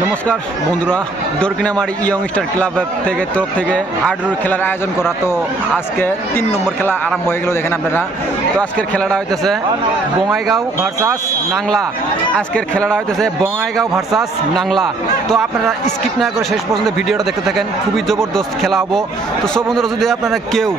नमस्कार बंधुरा दरकिनामारी यंगस्टार क्लाब तरफ থেকে হাডুর খেলার আয়োজন করা। তো আজকে 3 নম্বর খেলা আরম্ভ হয়ে গেল। দেখেন আপনারা, তো আজকের খেলাটা হইতেছে বঙ্গাইগাঁও ভার্সাস নাংলা। আজকের খেলাটা হইতেছে বঙ্গাইগাঁও ভার্সাস নাংলা। তো আপনারা স্কিপ না করে শেষ পর্যন্ত ভিডিওটা দেখতে থাকেন, খুবই জবরদস্ত খেলা হবো। তো সব বন্ধুরা, যদি আপনারা কেউ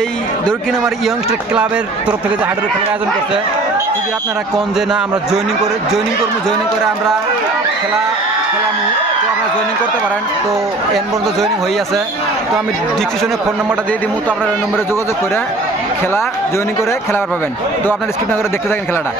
এই দরকিনামারি ইয়ংস্টার ক্লাবের তরফ থেকে যে হাডুর খেলার আয়োজন করছে, যদি আপনারা কোন যে না আমরা জয়েনিং করে আমরা খেলামু, তো আপনারা জয়েনিং করতে পারেন। তো এন পর্যন্ত জয়েনিং হয়ে আছে। তো আমি ডিসক্রিপশনে ফোন নম্বরটা দিয়ে দিব, তো আপনারা এই নম্বরে যোগাযোগ করে জয়েনিং করে খেলাবার পাবেন। তো আপনারা স্কিপ না করে দেখতে থাকেন খেলাটা।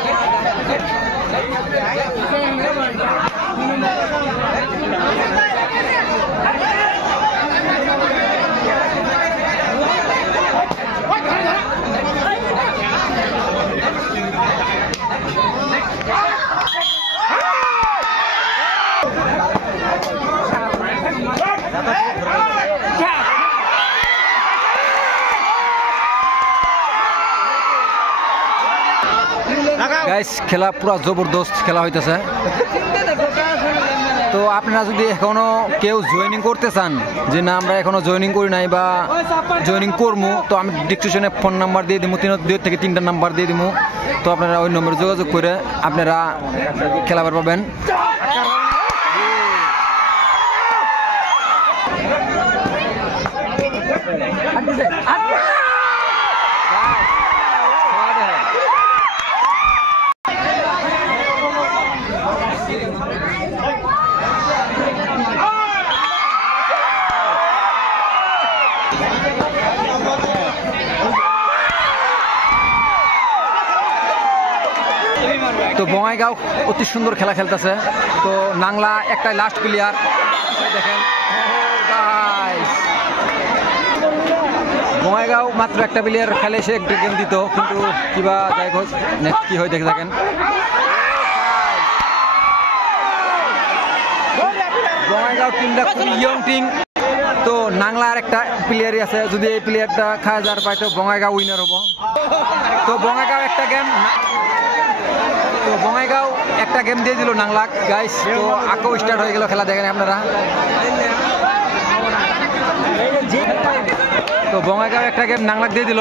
গাইস, খেলা পুরা জবরদস্ত খেলা হইতেছে। তো আপনারা যদি এখনো কেউ জয়েনিং করতে চান, যে না আমরা এখনো জয়েনিং করি নাই বা জয়েনিং করবো, তো আমি ডিসক্রিপশনে ফোন নাম্বার দিয়ে দিব, 2 থেকে 3টা নাম্বার দিয়ে দিব। তো আপনারা ওই নম্বরে যোগাযোগ করে আপনারা খেলাবার পাবেন। তো বঙ্গাইগাঁও অতি সুন্দর খেলা খেলতেছে। তো নাংলা একটাই লাস্ট প্লেয়ার, দেখেন বঙ্গাইগাঁও মাত্র একটা প্লেয়ার খেলে, সে একটা গেম দিত, কিন্তু কিবা যাই হোক নেক্সট কি হয় দেখে থাকেন। বঙ্গাইগাঁও টিমটা খুব ইয়ং টিম। তো নাংলার একটা প্লেয়ারই আছে, যদি এই প্লেয়ারটা খাওয়া যার পায় তো বঙ্গাইগাঁও উইনার হবো। তো বঙ্গাইগাঁও একটা গেম দিয়ে দিল নাংলা গাইস। তো আকো স্টার্ট হয়ে গেল খেলা, দেখেন আপনারা। তো বঙ্গাইগাঁও একটা গেম নাংলাক দিয়ে দিল।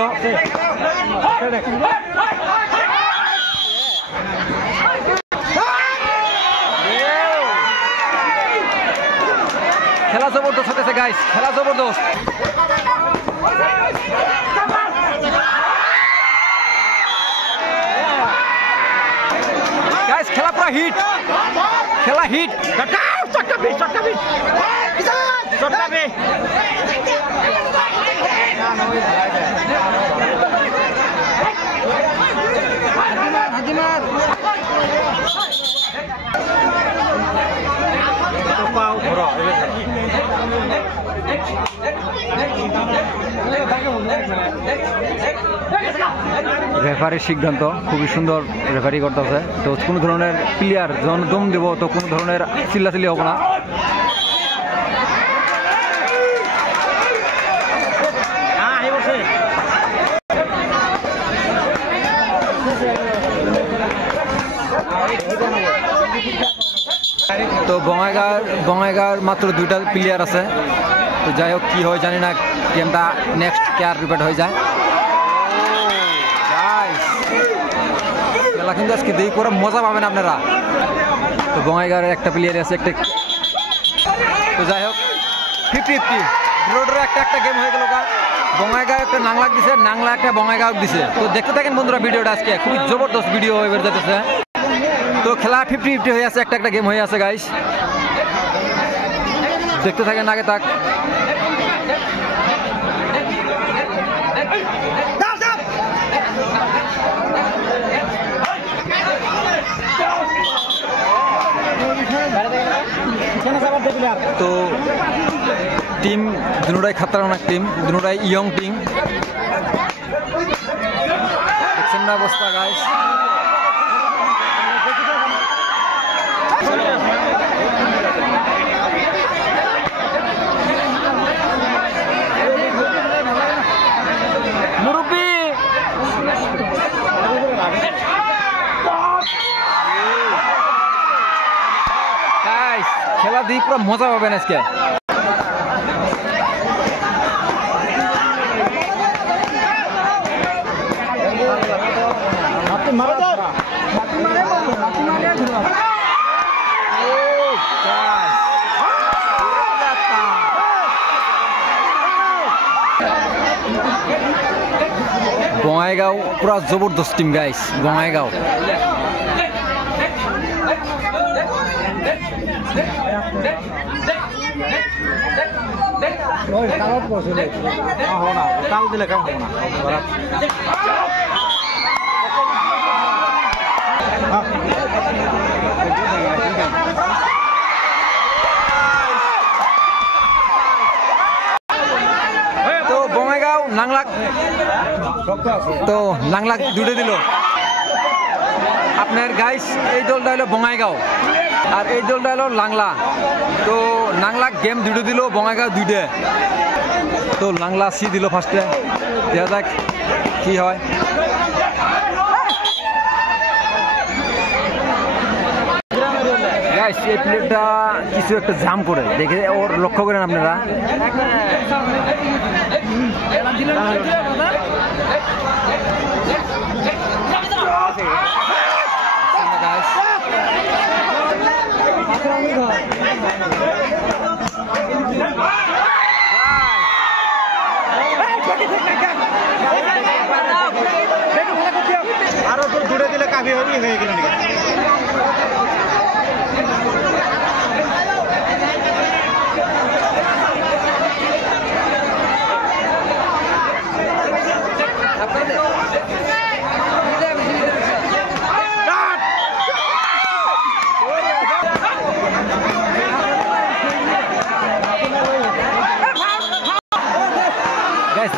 খেলা জবরদস্ত হতেছে গাইস, খেলা জবরদস্ত। গাইস, খেলা পুরা হিট, খেলা হিট। রেফারির সিদ্ধান্ত খুবই সুন্দর, রেফারি করতেছে। তো কোনো ধরনের প্লেয়ার যখন দম দেব, তো কোনো ধরনের চিল্লাচিল্লি হবো না। তো বঙ্গাইগাঁওর মাত্র 2টা প্লেয়ার আছে। তো যাই হোক, কি হয় জানি না, গেমটা নেক্সট কেয়ার রিপিট হয়ে যায়। খেলা কিন্তু আজকে দেখি করে মজা পাবেন আপনারা। তো বঙ্গাইগাঁওয়ের একটা প্লেয়ার আছে একটা। তো যাই হোক, 50-50 ড্র একটা গেম হয়ে গেল। বঙ্গাইগাঁও একটা নাংলাক দিছে, নাংলা একটা বঙ্গাইগাঁও দিছে। তো দেখতে থাকেন বন্ধুরা ভিডিওটা, আজকে খুবই জবরদস্ত ভিডিও হয়ে বের যেতেছে। তো খেলা 50-50 হয়ে আছে, একটা গেম হয়ে আছে গাইস, দেখতে থাকেন আগে তাক। তো টিম দুটাই খাতরনাক টিম, দুটাই ইয়ং টিম। দেখছেন না অবস্থা গাইস। গাইস খেলা দিয়ে পুরো মজা পাবেন আজকে। বঙাইগাঁও পুরা জবরদস্ত টিম গাইস বঙাইগাঁও। তাল দিলে কেমন হবো না তো বঙাইগাঁও নাংলাক তো নাংলাক দুটো দিল আপনার গাইস। এই দলটা হলো বঙাইগাঁও আর এই দলটা হলো লাংলা। তো নাংলাক গেম দুটো দিল বঙাইগাঁও দুইটা। তো লাংলা সি দিল ফার্স্টে, দেখা যাক কি হয়। গাইস এই প্লেটটা কিছু একটা জাম করে দেখে ওর লক্ষ্য করেন আপনারা। আরো দূরে দিলে কাফি হয়ে গেল নাকি?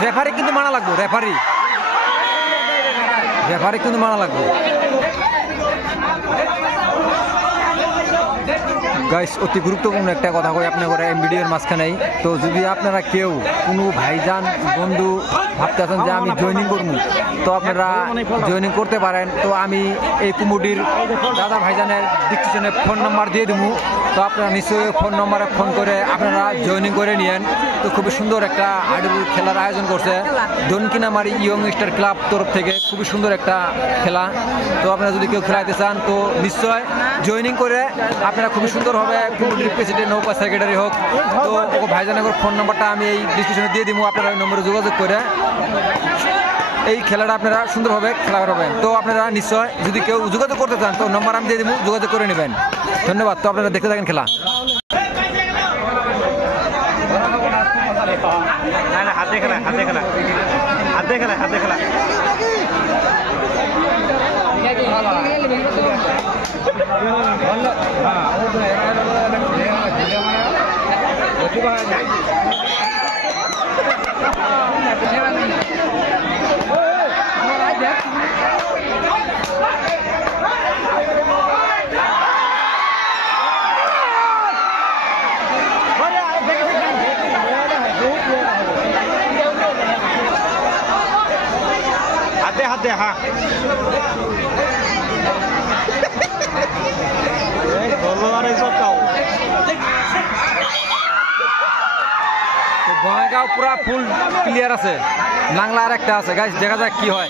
রেফারি কিন্তু মানা লাগবো, রেফারি কিন্তু মানা লাগবো গাইস। অতি গুরুত্বপূর্ণ একটা কথা কই আপনি করে ভিডিওর মাঝখানেই। তো যদি আপনারা কেউ কোনো ভাইজান বন্ধু ভাবতেছেন যে আমি জয়েনিং করবো, তো আপনারা জয়েনিং করতে পারেন। তো আমি এই কুমুডির দাদা ভাইজানের ডিসক্রিপশনে ফোন নাম্বার দিয়ে দেবো। তো আপনারা নিশ্চয়ই ফোন নম্বরে ফোন করে আপনারা জয়েনিং করে নিয়েন। তো খুবই সুন্দর একটা হাডুডুর খেলার আয়োজন করছে দনকিনামারি ইয়ং স্টার ক্লাব তরফ থেকে। খুবই সুন্দর একটা খেলা। তো আপনারা যদি কেউ খেলাইতে চান তো নিশ্চয় জয়েনিং করে আপনারা খুবই সুন্দরভাবে কুমুডির প্রেসিডেন্ট হোক বা সেক্রেটারি হোক, তো ও ভাইজানের ফোন নম্বরটা আমি এই ডিসক্রিপশনে দিয়ে দিব। আপনারা ওই নম্বরে যোগাযোগ করে এই খেলাটা আপনারা সুন্দরভাবে খেলা করবেন। তো আপনারা নিশ্চয় যদি কেউ যোগাযোগ করতে চান তো নম্বর আমি দিয়ে দিব, যোগাযোগ করে নেবেন। ধন্যবাদ। তো আপনারা দেখতে থাকেন খেলা। হাতে খেলা হাতে খেলা হাতে খেলা হাতে খেলা হাতে হ্যাঁ বঙাইগাঁও পুরা ফুল প্লেয়ার আছে, নাংলা আর একটা আছে গাইস, দেখা যাক কি হয়।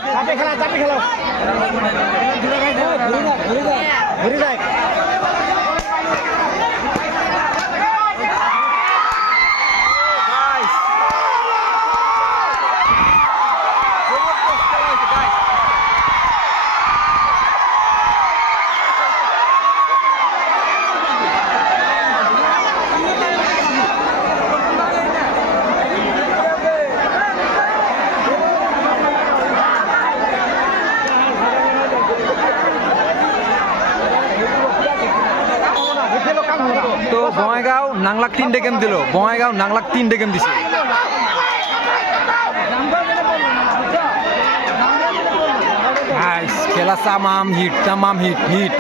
তো বঙাইগাঁও নাংলাক 3টে গেম দিল, বঙাইগাঁও নাংলাক 3টে গেম দিছে। খেলা তামাম হিট, তামাম হিট হিট।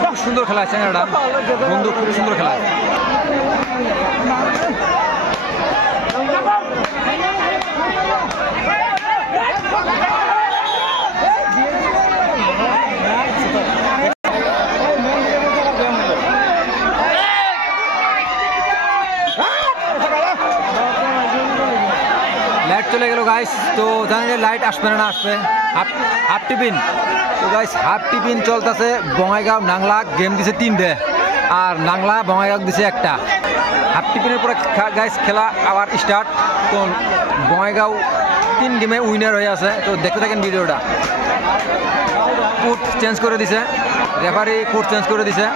খুব সুন্দর খেলা আছে এটা বন্ধু, খুব সুন্দর খেলা। লাইট চলে গেল গাইস, তো জানি না লাইট আসবে না আসবে। হাফ টিফিন, তো গাইস হাফ টিফিন চলতেছে। বঙ্গাইগাঁও নাংলা গেম দিছে 3টে, আর নাংলা বঙ্গাইগাঁও দিছে 1টা। হাফ টিফিনের পরে গাইস খেলা আবার স্টার্ট। তো বঙ্গাইগাঁও 3 গেমে উইনার হয়ে আছে। তো দেখতে থাকেন ভিডিওটা। কোর্ট চেঞ্জ করে দিছে, রেফারি কোর্ট চেঞ্জ করে দিছে।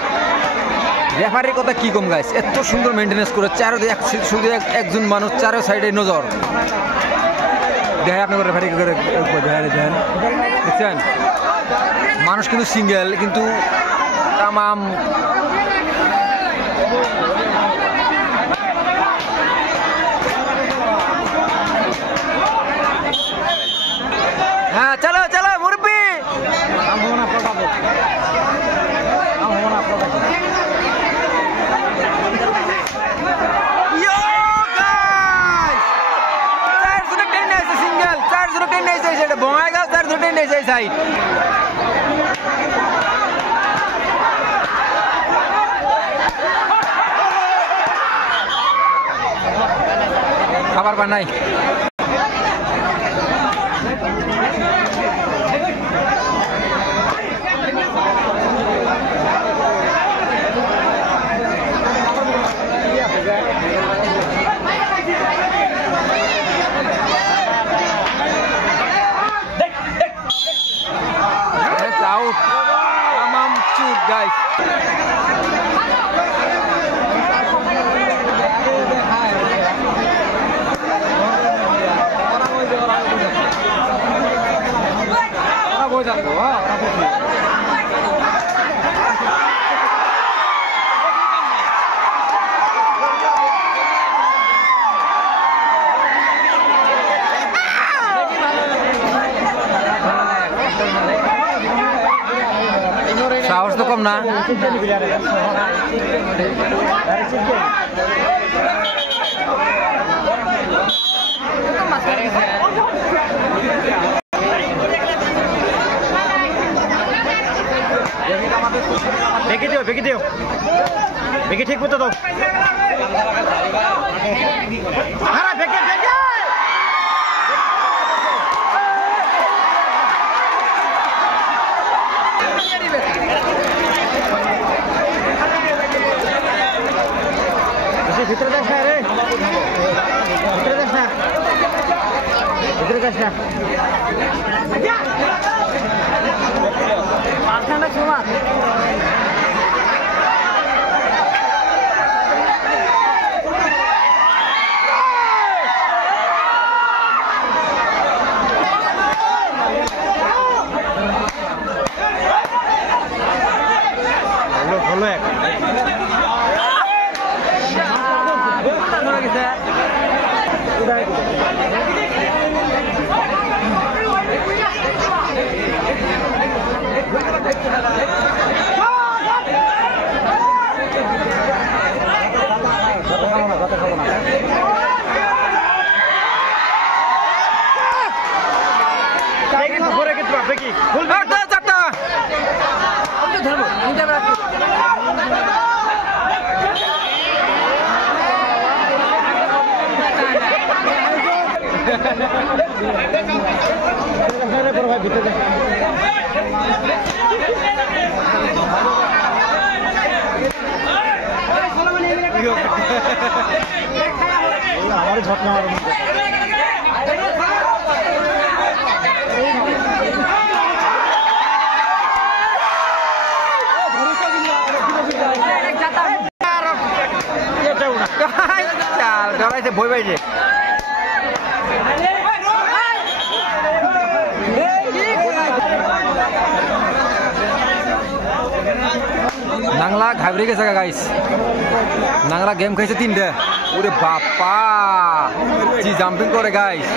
রেফারির কথা কি কম গাইস, এত সুন্দর মেনটেনেন্স করে শুধু একজন মানুষ, চারো সাইডে নজর দেখেন। আপনার রেফারি করে দেখছেন, মানুষ কিন্তু সিঙ্গেল, কিন্তু তামাম হ্যাঁ চলো চলো মুরব্বি। বঙ্গাইগাঁও 4 10 সাইড খাবার বানাই। Out. Tamam shoot guys. সাহস তো কম না। বেঁকে দিও বেঁকে ঠিক মতো দাও। হ্যাঁ বেঁকে ভিতরে দেখ না রে, ভিতরে দেখ না, ভিতরে দেখ না। মাঝখানটা সমান ভালো এক हमारे झटना डराइছে ভয় পাইছে নাংলা ঘাবড়ে গেছে গাইস নাংলা গেম খেয়েছে 3টে ওরে বাপ্পা জি জাম্পিং করে গাইস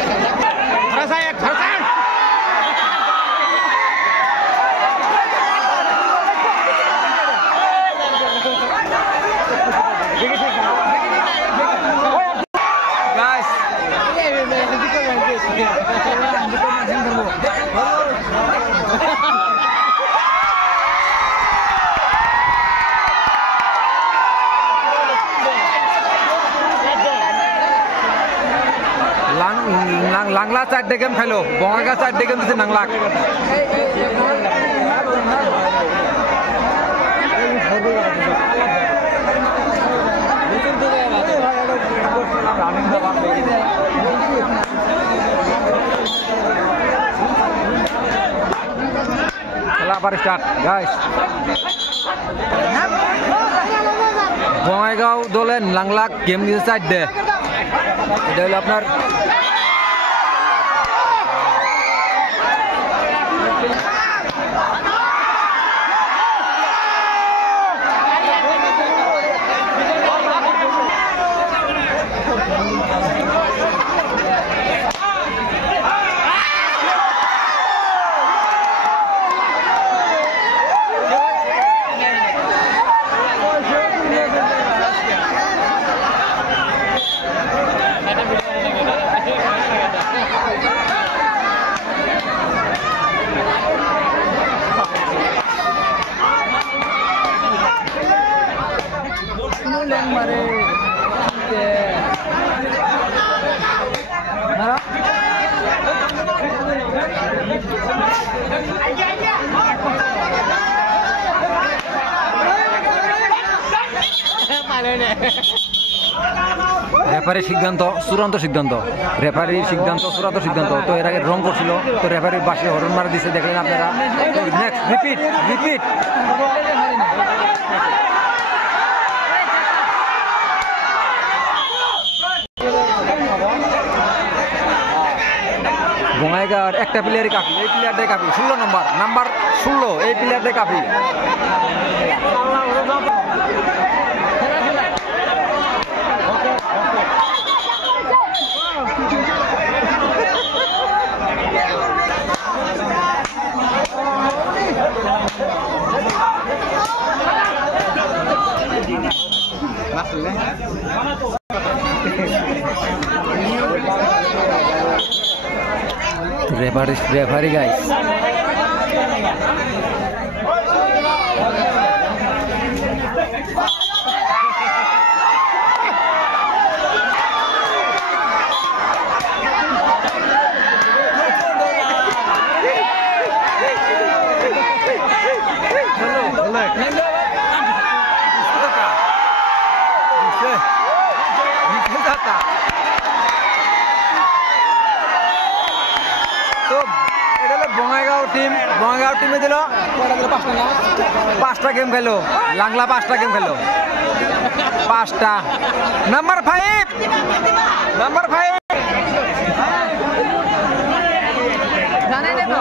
লাংলা 4টে গেম খেলো বঙ্গাইগাঁও 4টে গেম দিচ্ছে নাংলাক খেলা আবার স্টার্ট গাইস বঙ্গাইগাঁও দলে নাংলাক গেম দিচ্ছে 4টে এটা হলো আপনার রেফারির সিদ্ধান্ত চূড়ান্ত সিদ্ধান্ত রেফারির সিদ্ধান্ত চূড়ান্ত সিদ্ধান্ত তো এর আগে রং করছিল তো রেফারির বাসে হরন মারা দিচ্ছে দেখলেন আপনারা নেক্সট রিপিট রিপিট বঙ্গাইগাঁওর একটা প্লেয়ারই কাফি এই প্লেয়ারটাই কাফি 16 নাম্বার 16 এই প্লেয়ারটাই কাফি রেফারি গাইস বঙ্গাইগাঁও টিমে দিল 5টা গেম খেলো লাংলা 5টা গেম খেলো 5টা নাম্বার 5 জানেন তো